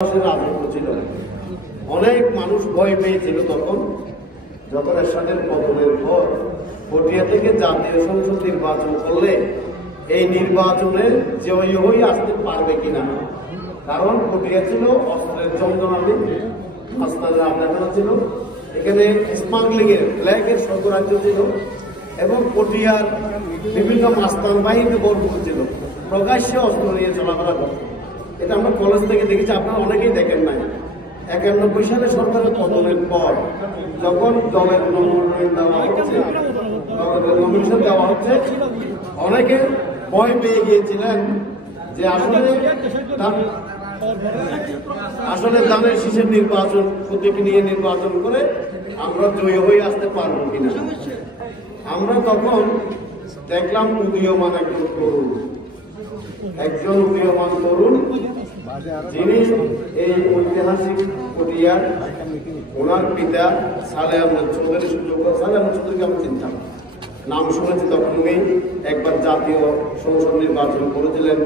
আতঙ্ক ছিল, অনেক মানুষ ভয় পেয়েছিল তখন যখন এরশাদের পতনের পর পটিয়া থেকে জাতীয় সংসদ নির্বাচন করলে এই নির্বাচনে জয়ী হয়ে আসতে পারবে কিনা। কারণ পটিয়া ছিল অস্ত্রের জমজমানি, মাস্তানের আড্ডাখানা ছিল, এখানে স্মাগলিং এর ব্ল্যাকের স্বর্গরাজ্য ছিল এবং পটিয়ার বিভিন্ন মাস্তান বাহিনীতে ভরপুর ছিল, প্রকাশ্যে অস্ত্র নিয়ে চলাফেরা করত। এটা আমরা কলেজ থেকে দেখেছি, আপনারা অনেকেই দেখেন নাই। 91 সালে সরকারের পতনের পর যখন দলের নমিনেশন দেওয়া হচ্ছে, অনেকে ভয় পেয়ে গিয়েছিলেন যে আসলে ধানের শীষের নির্বাচন প্রতীক নিয়ে নির্বাচন করে আমরা জয়ী হয়ে আসতে পারবো কিনা। আমরা তখন দেখলাম উদীয়মান একজন উদীয়মান তরুণ, যিনি এই ঐতিহাসিক পটিয়ার, ওনার পিতা সালেহ আহমদ চৌধুরী, সালেহ আহমদ চৌধুরীকে আমি চিনতাম, নাম শুনেছি। তখন উনি একবার জাতীয় সংসদ নির্বাচন করেছিলেন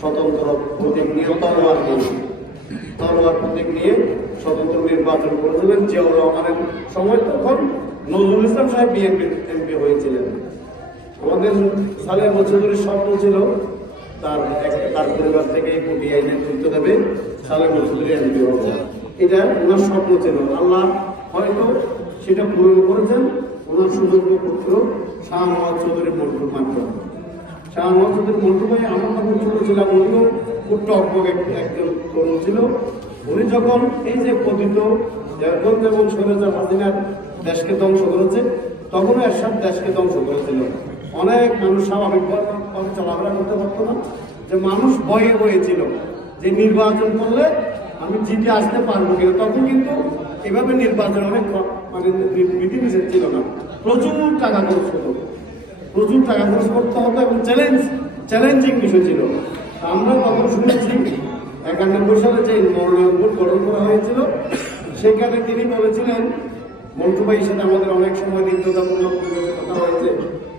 স্বতন্ত্র প্রতীক নিয়ে, তলোয়ার প্রতীক নিয়ে স্বতন্ত্র নির্বাচন করেছিলেন জিয়াউর রহমানের সময়। তখন নজরুল ইসলাম সাহেব বিএনপির এমপি হয়েছিলেন। আমাদের সালেহ আহমদ চৌধুরীর স্বপ্ন ছিল তার পরিবার থেকে পটিয়ায় নেতৃত্ব দেবে, সালেহ আহমদ চৌধুরী এমপি হবে। এটা ওনার স্বপ্ন ছিল, আল্লাহ হয়তো সেটা পূরণ করেছেন ওনার সুযোগ্য পুত্র শাহ মোহাম্মদ চৌধুরী মন্টুর মাধ্যমে। শাহ মোহাম্মদ চৌধুরী মন্টু ভাই আমার তখন ছোট ছিলাম, উনিও খুব টকবক একজন তরুণ ছিল। উনি যখন এই যে পতিত দেশবন্ধ এবং স্বৈরাচার হাসিনার দেশকে ধ্বংস করেছে, তখনও এরশাদ দেশকে ধ্বংস করেছিল। অনেক মানুষ স্বাভাবিকভাবে চলাফেরা করতে পারতো না, যে মানুষ ভয়ে হয়েছিল যে নির্বাচন করলে আমি জিতে আসতে পারবো কিনা। তখন কিন্তু এভাবে নির্বাচন অনেক মানে বিধিনিষেধ ছিল না, প্রচুর টাকা খরচ হতো, প্রচুর টাকা খরচ করতে হতো এবং চ্যালেঞ্জিং বিষয় ছিল। আমরা তখন শুনেছি 91 সালে যে মনোনয়ন বোর্ড গঠন করা হয়েছিল, সেখানে তিনি বলেছিলেন, মন্টু ভাইয়ের সাথে আমাদের অনেক সময় নিত্যতাপূর্ণ পরিবেশের কথা হয়েছে,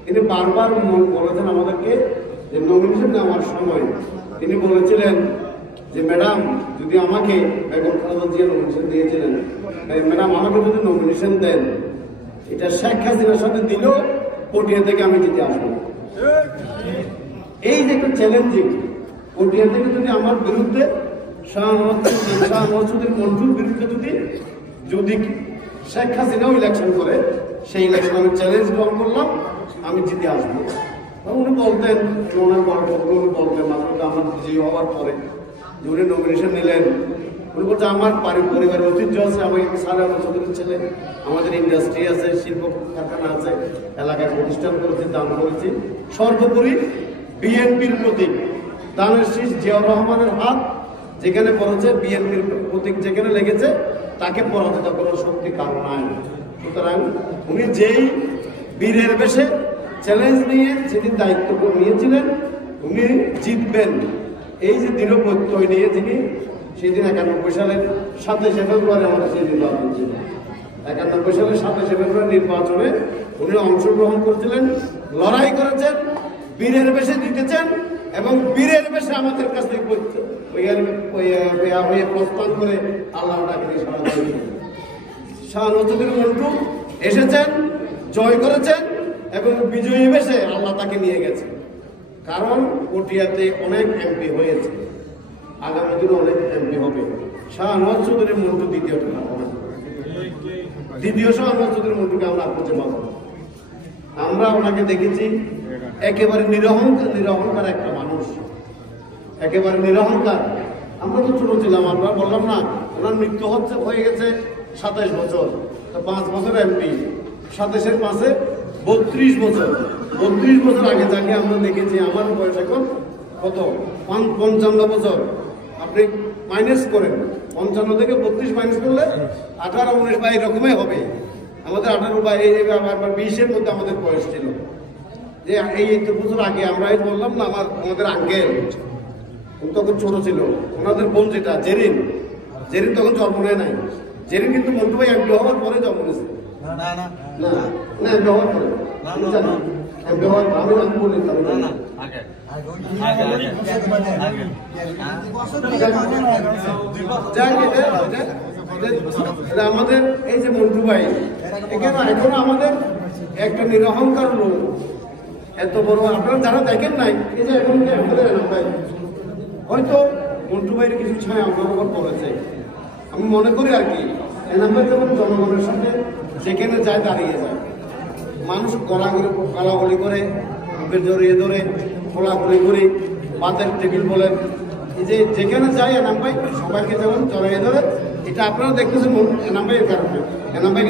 তিনি বারবার বলেছেন আমাদেরকে যে নমিনেশন নেওয়ার সময় তিনি বলেছিলেন যে ম্যাডাম যদি আমাকে, বেগম খালেদা জিয়া নমিনেশন দিয়েছিলেন, ম্যাডাম আমাকে যদি নমিনেশন দেন, এটা শেখ হাসিনার সাথে দিলেও পটিয়া থেকে আমি জিতে আসবো। এই যে একটা চ্যালেঞ্জিং, পটিয়া থেকে যদি আমার বিরুদ্ধে শাহ মোহাম্মদ চৌধুরী মন্টুর বিরুদ্ধে যদি শেখ হাসিনাও ইলেকশন করে, সেই ইলেকশন আমি চ্যালেঞ্জ গ্রহণ করলাম, আমি জিতে আসবো। উনি বলতেন, ওনার গল্পগুলো উনি বলতেন মাত্র আমার বিজয়ী হওয়ার পরে যে উনি নমিনেশন নিলেন। উনি বলছে আমার পরিবারের ঐতিহ্য আছে, আমি সালেহ আহমদ চৌধুরীর ছেলে, আমাদের ইন্ডাস্ট্রি আছে, শিল্প কারখানা আছে, এলাকায় প্রতিষ্ঠান করেছি, দান করেছি। সর্বোপরি বিএনপির প্রতীক দানের শীষ জিয়াউর রহমানের হাত যেখানে পড়েছে, বিএনপির প্রতীক যেখানে লেগেছে, তাকে পরাজিত করার শক্তি কারণ নাই। সুতরাং উনি যেই বীরের বেশে চ্যালেঞ্জ নিয়ে যেদিন দায়িত্ব নিয়েছিলেন, উনি জিতবেন এই যে দৃঢ় প্রত্যয় নিয়ে তিনি সেদিন 91 সালের 27 ফেব্রুয়ারি আমাদের সেই নির্বাচন ছিল। 91 সালের 27 ফেব্রুয়ারি নির্বাচনে উনি অংশগ্রহণ করেছিলেন, লড়াই করেছেন, বীরের বেশে জিতেছেন এবং বীরের বেশে আমাদের কাছ থেকে প্রস্থান করে আল্লাহ ডাকে শাহ নজরুল মন্টু এসেছেন, জয় করেছেন এবং বিজয়ী বেশে আল্লাহ তাকে নিয়ে গেছে। কারণ পটিয়াতে অনেক এমপি হয়েছে, আগামী দিনে অনেক এমপি হবে। শাহ নওয়াজ চৌধুরী মন্টু দ্বিতীয় শাহ নওয়াজ চৌধুরী মন্টুকে আমরা খুঁজে পাবো। আমরা ওনাকে দেখেছি একেবারে নিরহংকার একটা মানুষ, একেবারে নিরহংকার। আমরা তো ছোট ছিলাম, আমরা বললাম না, ওনার মৃত্যু হয়ে গেছে 27 বছর, 5 বছর এমপি, 27-এর 5-এ 32 বছর। 32 বছর আগে যাকে আমরা দেখেছি, আমার বয়স এখন কত, 55 বছর। আপনি মাইনাস করেন, 55 থেকে 32 মাইনাস করলে 18, 19 বা এরকমই হবে। আমাদের 18 বা 20-এর মধ্যে আমাদের বয়স ছিল। যে এই 1 বছর আগে আমরা বললাম না, আমাদের আঙ্কেল তখন ছোট ছিল, ওনাদের বোন যেটা জেরিন তখন জন্ম নেয় নাই। জেরিন কিন্তু মন্টু ভাই এমপি হওয়ার পরে জন্ম নিয়েছে। আমাদের এই যে মন্টু ভাই এখানে এখন আমাদের একটা নিরহংকার লোক, এত বড় আপনারা যারা দেখেন নাই, এই যে এখন আমাদের এনাম ভাই হয়তো মন্টু ভাইয়ের কিছু ছায়া আমার উপর পড়েছে। আমি মনে করি আর কি এনাম ভাই যখন জনগণের সাথে যেখানে যায় দাঁড়িয়ে যায়, মানুষ গলাগলি করে, বুকের জড়িয়ে ধরে, খোলাখুলি করে, বাতের টেবিল বলে, এই যে যেখানে যায় এনাম ভাই সবাইকে যেমন জড়িয়ে ধরে, এটা আপনারা দেখতেছেন এনাম ভাইয়ের কারণে। এনাম ভাই